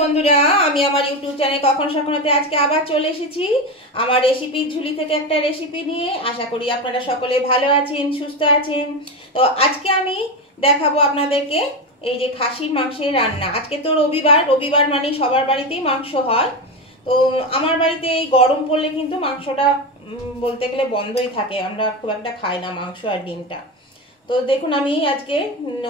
বন্ধুরা, আমি আমার ইউটিউব চ্যানেল কখন সখনতে আজকে আবার চলে এসেছি আমার রেসিপি ঝুলি থেকে একটা রেসিপি নিয়ে। আশা করি আপনারা সকলে ভালো আছেন, সুস্থ আছেন। তো আজকে আমি দেখাবো আপনাদেরকে এই যে খাসির মাংসের রান্না। আজকে তো রবিবার মানে সবার বাড়িতেই মাংস হয়। তো আমার বাড়িতে এই গরম পড়লে কিন্তু মাংসটা বলতে গেলে বন্ধই থাকে, আমরা খুব একটা খাই না মাংস আর ডিমটা। তো দেখুন, আমি আজকে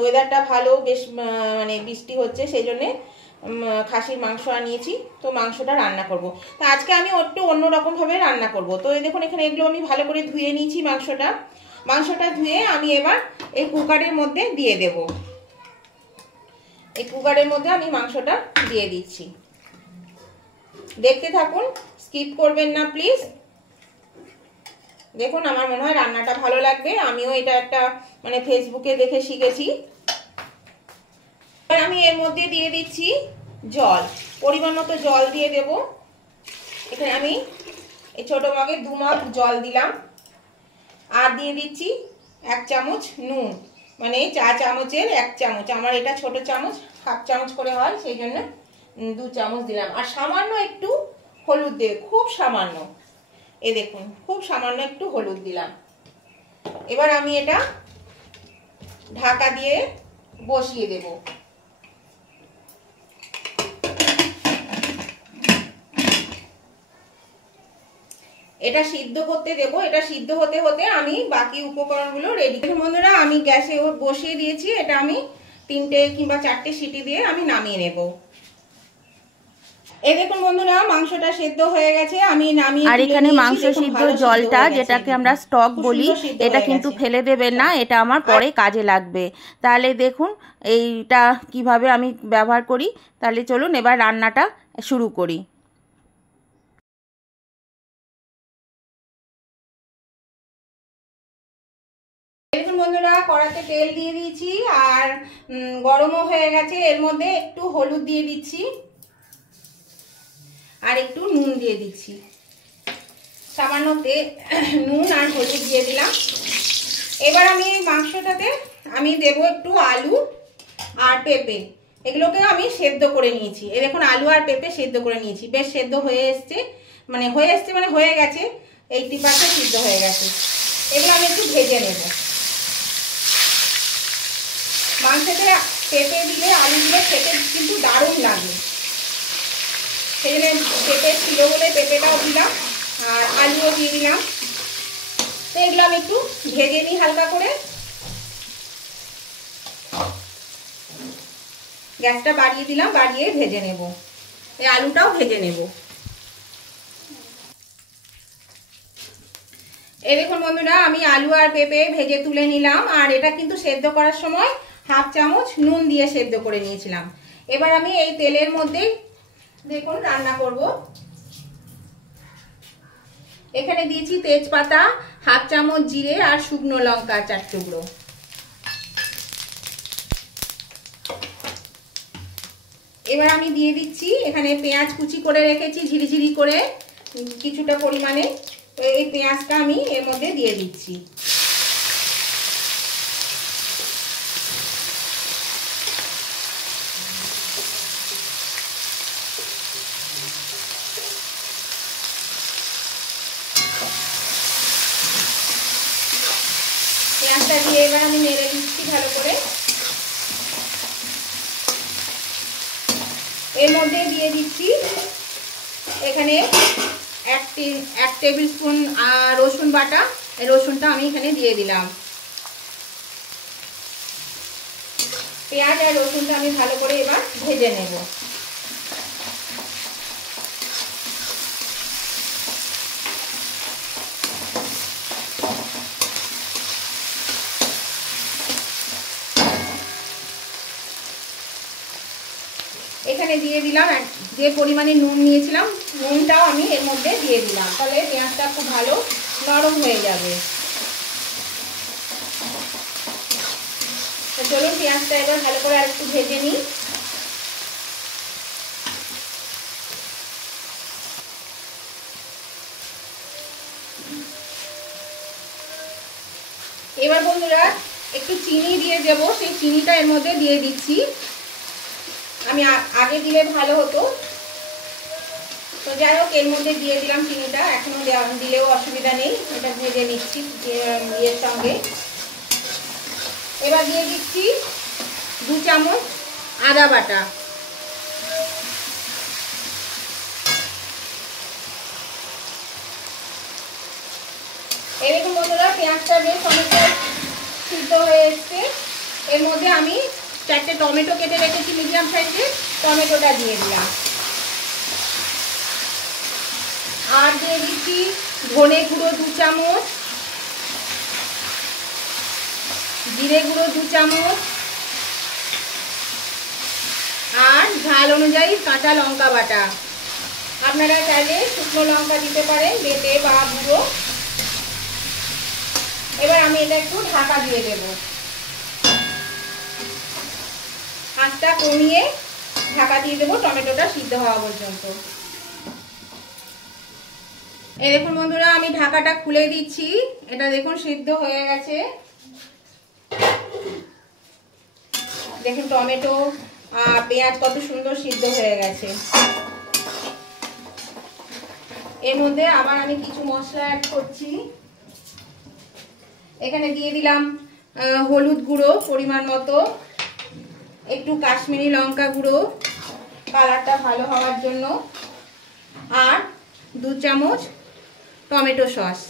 ওয়েদারটা ভালো, বেশ মানে বৃষ্টি হচ্ছে, সেই জন্যে খাসির মাংস আনিয়েছি। তো মাংসটা রান্না করব। তো আজকে আমি একটু অন্যরকমভাবে রান্না করব। তো এই দেখুন, এখানে এগুলো আমি ভালো করে ধুয়ে নিয়েছি। মাংসটা ধুয়ে আমি এবার এই কুকারের মধ্যে দিয়ে দেব। এই কুকারের মধ্যে আমি মাংসটা দিয়ে দিচ্ছি। দেখতে থাকুন, স্কিপ করবেন না প্লিজ। দেখুন, আমার মনে হয় রান্নাটা ভালো লাগবে। আমিও এটা একটা মানে ফেসবুকে দেখে শিখেছি। এবার আমি এর মধ্যে দিয়ে দিচ্ছি জল, পরিমাণ মতো জল দিয়ে দেব। এখানে আমি এই ছোট মগে 2 মগ জল দিলাম, আর দিয়ে দিচ্ছি 1 চামচ নুন, মানে 4 চামচের 1 চামচ। আমার এটা ছোট চামচ, 1/2 চামচ করে হয়, সেই জন্য 2 চামচ দিলাম। আর সামান্য একটু হলুদ দেব, খুব সামান্য। এই দেখুন, খুব সামান্য একটু হলুদ দিলাম। এবার আমি এটা ঢাকা দিয়ে বসিয়ে দেব। এটা সিদ্ধ করতে দেব। এটা সিদ্ধ হতে হতে আমি বাকি উপকরণগুলো রেডি করি। বন্ধুরা, আমি গ্যাসে বসিয়ে দিয়েছি। এটা আমি 3টে কিংবা 4টে সিটি দিয়ে আমি নামিয়ে নেব। এই দেখুন বন্ধুরা, মাংসটা সিদ্ধ হয়ে গেছে, আমি নামিয়ে আর এখানে মাংস সিদ্ধ জলটা, যেটাকে আমরা স্টক বলি, এটা কিন্তু ফেলে দেবেন না, এটা আমার পরে কাজে লাগবে। তাহলে দেখুন এইটা কিভাবে আমি ব্যবহার করি। তাহলে চলুন এবার রান্নাটা শুরু করি। দেখুন বন্ধুরা, কড়াতে তেল দিয়ে দিয়েছি আর গরমও হয়ে গেছে। এর মধ্যে একটু হলুদ দিয়ে দিচ্ছি আর একটু নুন দিয়ে দিচ্ছি। সামান্য নুন আর হলুদ দিয়ে দিলাম। এবার আমি এই মাংসটাতে আমি দেব একটু আলু আর পেঁপে। এগুলোকে আমি সেদ্ধ করে নিয়েছি। এই দেখুন, আলু আর পেঁপে সেদ্ধ করে নিয়েছি। বেশ সেদ্ধ হয়ে এসছে, মানে হয়ে গেছে, 80% সিদ্ধ হয়ে গেছে। এগুলো আমি একটু ভেজে নেব। মাংসতে পেঁপে দিলে, আলু দিলে খেতে কিন্তু দারুণ লাগে। সেই জন্য পেঁপে ছিল বলে পেঁপেটাও দিলাম আর আলুও দিয়ে দিলাম। তো এগুলো আমি একটু ভেজে নিই হালকা করে। গ্যাসটা বাড়িয়ে দিলাম, বাড়িয়ে ভেজে নেব। এই আলুটাও ভেজে নেব। এই দেখুন বন্ধুরা, আমি আলু আর পেঁপে ভেজে তুলে নিলাম। আর এটা কিন্তু সেদ্ধ করার সময় 1/2 চামচ নুন দিয়ে সেদ্ধ করে নিয়েছিলাম। এবার আমি এই তেলের মধ্যেই দেখুন রান্না করব। এখানে দিয়েছি তেজপাতা, 1/2 চামচ জিরে আর শুকনো লঙ্কা 4 টুকরো। এবার আমি দিয়ে দিচ্ছি এখানে পেঁয়াজ কুচি করে রেখেছি ঝিরিঝিরি করে কিছুটা পরিমাণে। এই পেঁয়াজটা আমি এর মধ্যে দিয়ে দিচ্ছি। পেঁয়াজটা দিয়ে এবার আমি নেড়ে দিচ্ছি ভালো করে। এর মধ্যে দিয়ে দিচ্ছি এখানে 1 টেবিল স্পুন রসুন বাটা। এই রসুনটা আমি এখানে দিয়ে দিলাম। পেঁয়াজ আর রসুনটা আমি ভালো করে এবার ভেজে নেব। এখানে দিয়ে দিলাম যে পরিমাণে নুন নিয়েছিলাম, নুনটাও আমি এর মধ্যে দিয়ে দিলাম। তাহলে পেঁয়াজটা খুব ভালো নরম হয়ে যাবে। তো চলুন পেঁয়াজটা এবার ভালো করে আরেকটু ভেজে নিই। এবার বন্ধুরা একটু চিনি দিয়ে দেব। সেই চিনিটা এর মধ্যে দিয়ে দিচ্ছি। আমি আগে দিলে ভালো হতো, তো যাই হোক এর মধ্যে দিয়ে দিলাম চিনিটা। এখনো দিলেও অসুবিধা নেই, এটা ভেজে নিচ্ছি ইয়ের সঙ্গে। এবার দিয়ে দিচ্ছি 2 চামচ আদা বাটা। এরকম বন্ধুরা পেঁয়াজটা বেশ অনেকটা সিদ্ধ হয়ে এসছে। এর মধ্যে আমি 4টে টমেটো কেটে রেখেছি মিডিয়াম সাইজের, টমেটোটা দিয়ে দিলাম। আর দিয়ে দিচ্ছি ধনে গুঁড়ো 2 চামচ, জিরে গুঁড়ো 2 চামচ, আর ঝাল অনুযায়ী কাঁচা লঙ্কা বাটা। আপনারা চাইলে শুকনো লঙ্কা দিতে পারেন বেটে বা গুঁড়ো। এবার আমি এটা একটু ঢাকা দিয়ে দেব, আঁচটা কমিয়ে ঢাকা দিয়ে দেবো টমেটোটা সিদ্ধ হওয়া পর্যন্ত। এই দেখুন বন্ধুরা আমি ঢাকাটা খুলে দিচ্ছি, এটা দেখুন সিদ্ধ হয়ে গেছে। দেখুন টমেটো আর পেঁয়াজ কত সুন্দর সিদ্ধ হয়ে গেছে। এর মধ্যে আবার আমি কিছু মশলা অ্যাড করছি। এখানে দিয়ে দিলাম হলুদ গুঁড়ো পরিমাণ মতো, একটু কাশ্মীরি লঙ্কা গুঁড়ো কালারটা ভালো হওয়ার জন্য, আর 2 চামচ টমেটো সস।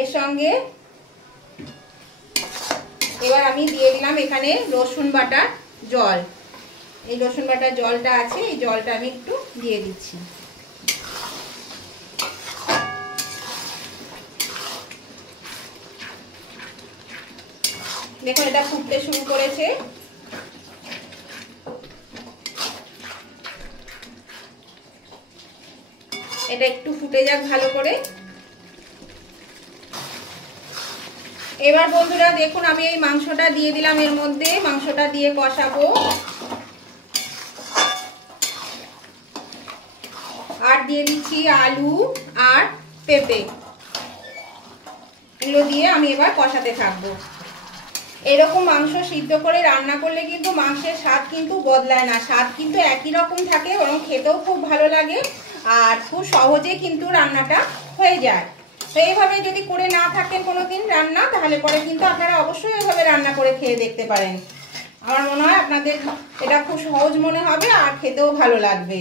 এর সঙ্গে এবার আমি দিয়ে দিলাম এখানে রসুন বাটার জল। এই রসুন বাটার জলটা আছে, এই জলটা আমি একটু দিয়ে দিচ্ছি। দেখুন এটা ফুটতে শুরু করেছে। এটা একটু ফুটে যাক ভালো করে। এবার বন্ধুরা দেখুন আমি এই মাংসটা দিয়ে দিলাম এর মধ্যে, মাংসটা দিয়ে কষাবো। আর দিয়ে দিচ্ছি আলু আর পেঁপে, এগুলো দিয়ে আমি এবার কষাতে থাকবো। এরকম মাংস সিদ্ধ করে রান্না করলে কিন্তু মাংসের স্বাদ কিন্তু বদলায় না, স্বাদ কিন্তু একই রকম থাকে, বরং খেতেও খুব ভালো লাগে আর খুব সহজে কিন্তু রান্নাটা হয়ে যায়। তো এইভাবে যদি করে না থাকেন কোনোদিন রান্না, তাহলে পরে কিন্তু আপনারা অবশ্যই এইভাবে রান্না করে খেয়ে দেখতে পারেন। আমার মনে হয় আপনাদের এটা খুব সহজ মনে হবে আর খেতেও ভালো লাগবে।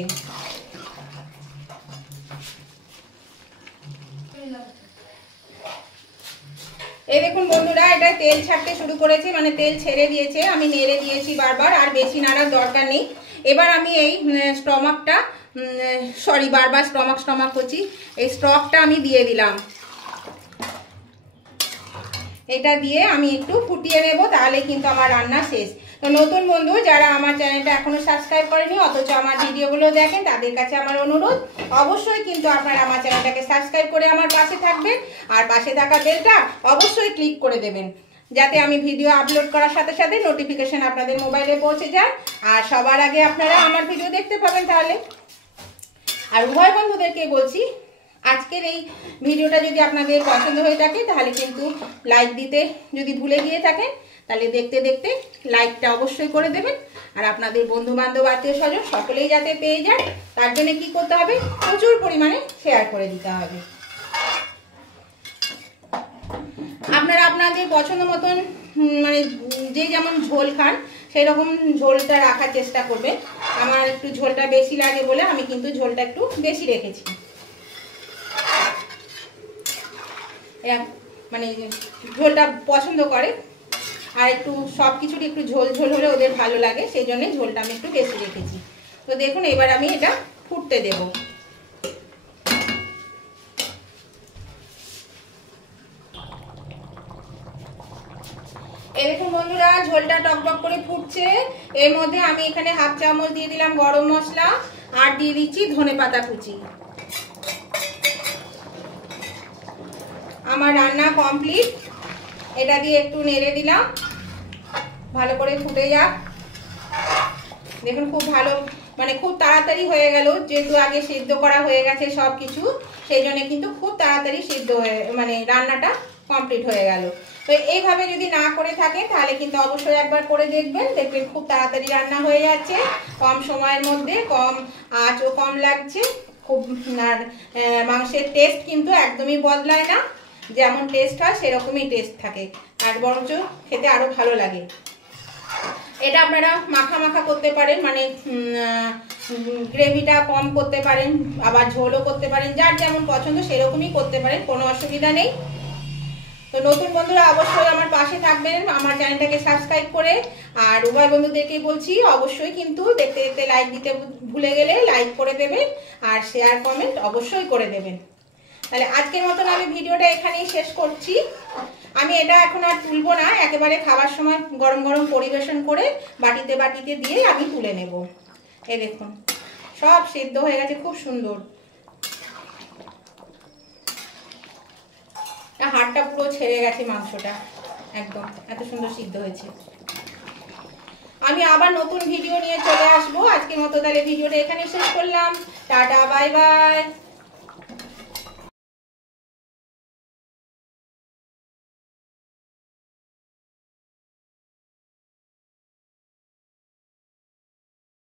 এই দেখুন বন্ধুরা এটা তেল ছাড়তে শুরু করেছে, মানে তেল ছেড়ে দিয়েছে। আমি নেড়ে দিয়েছি বারবার, আর বেশি নাড়ার দরকার নেই। এবার আমি এই স্টমাকটা বারবার স্টমাক করছি, এই স্টকটা আমি দিয়ে দিলাম। এটা দিয়ে আমি একটু ফুটিয়ে নেব, তাহলে কিন্তু আমার রান্না শেষ। তো নতুন বন্ধু যারা আমার চ্যানেলটা এখনো সাবস্ক্রাইব করেনি অথচ আমার ভিডিওগুলো দেখেন, তাদের কাছে আমার অনুরোধ অবশ্যই কিন্তু আপনারা আমার চ্যানেলটাকে সাবস্ক্রাইব করে আমার পাশে থাকবেন, আর পাশে থাকা বেলটা অবশ্যই ক্লিক করে দেবেন, যাতে আমি ভিডিও আপলোড করার সাথে সাথে নোটিফিকেশন আপনাদের মোবাইলে পৌঁছে যায় আর সবার আগে আপনারা আমার ভিডিও দেখতে পাবেন। তাহলে আর উভয় বন্ধুদেরকে বলছি, আজকের এই ভিডিওটা যদি আপনাদের পছন্দ হয়ে থাকে তাহলে কিন্তু লাইক দিতে যদি ভুলে গিয়ে থাকেন, তাহলে দেখতে দেখতে লাইকটা অবশ্যই করে দেবেন। আর আপনাদের বন্ধু বান্ধব আত্মীয় স্বজন সকলেই যাতে পেয়ে যায়, তার জন্য কি করতে হবে, প্রচুর পরিমাণে শেয়ার করে দিতে হবে। আপনারা আপনাদের পছন্দ মতন মানে যে যেমন ঝোল খান সেই রকম ঝোলটা রাখার চেষ্টা করবেন। আমার একটু ঝোলটা বেশি লাগে বলে আমি কিন্তু ঝোলটা একটু বেশি রেখেছি। মানে ঝোলটা পছন্দ করে, আর একটু সব কিছুরই একটু ঝোল ঝোল হলে ওদের ভালো লাগে, সেই জন্য ঝোলটা আমি একটু বেশি রেখেছি। তো দেখুন এবার আমি এটা ফুটতে দেব। এই দেখুন বন্ধুরা ঝোলটা টকটক করে ফুটছে। এর মধ্যে আমি এখানে 1/2 চামচ দিয়ে দিলাম গরম মশলা, আর দিয়ে দিচ্ছি ধনেপাতা কুচি। আমার রান্না কমপ্লিট। এটা দিয়ে একটু নেড়ে দিলাম, ভালো করে ফুটে যাক। দেখুন খুব ভালো মানে খুব তাড়াতাড়ি হয়ে গেল, যেহেতু আগে সিদ্ধ করা হয়ে গেছে সব কিছু, সেই জন্য কিন্তু খুব তাড়াতাড়ি সিদ্ধ হয়ে মানে রান্নাটা কমপ্লিট হয়ে গেল। তো এইভাবে যদি না করে থাকে তাহলে কিন্তু অবশ্যই একবার করে দেখবেন, দেখবেন খুব তাড়াতাড়ি রান্না হয়ে যাচ্ছে, কম সময়ের মধ্যে, কম আঁচও কম লাগছে খুব। আর মাংসের টেস্ট কিন্তু একদমই বদলায় না, যেমন টেস্ট হয় সেরকমই টেস্ট থাকে, আর বরঞ্চ খেতে আরও ভালো লাগে। এটা আপনারা মাখা মাখা করতে পারেন, মানে গ্রেভিটা কম করতে পারেন, আবার ঝোলও করতে পারেন, যার যেমন পছন্দ সেরকমই করতে পারেন, কোনো অসুবিধা নেই। তো নতুন বন্ধুরা অবশ্যই আমার পাশে থাকবেন, আমার চ্যানেলটাকে সাবস্ক্রাইব করে। আর উভয় বন্ধুদেরকেই বলছি অবশ্যই কিন্তু দেখতে দেখতে লাইক দিতে ভুলে গেলে লাইক করে দেবেন, আর শেয়ার কমেন্ট অবশ্যই করে দেবেন। তাহলে আজকের মতন আমি ভিডিওটা এখানেই শেষ করছি। আমি এটা এখন আর তুলবো না, একেবারে খাবার সময় গরম গরম পরিবেশন করে বাটিতে বাটিতে দিয়ে আমি তুলে নেব। এই দেখুন সব সিদ্ধ হয়ে গেছে, খুব সুন্দর, হাড়টা পুরো ছেড়ে গেছে মাংসটা, একদম এত সুন্দর সিদ্ধ হয়েছে। আমি আবার নতুন ভিডিও নিয়ে চলে আসবো। আজকের মতো তাহলে ভিডিওটা এখানে শেষ করলাম। Tata, bye bye.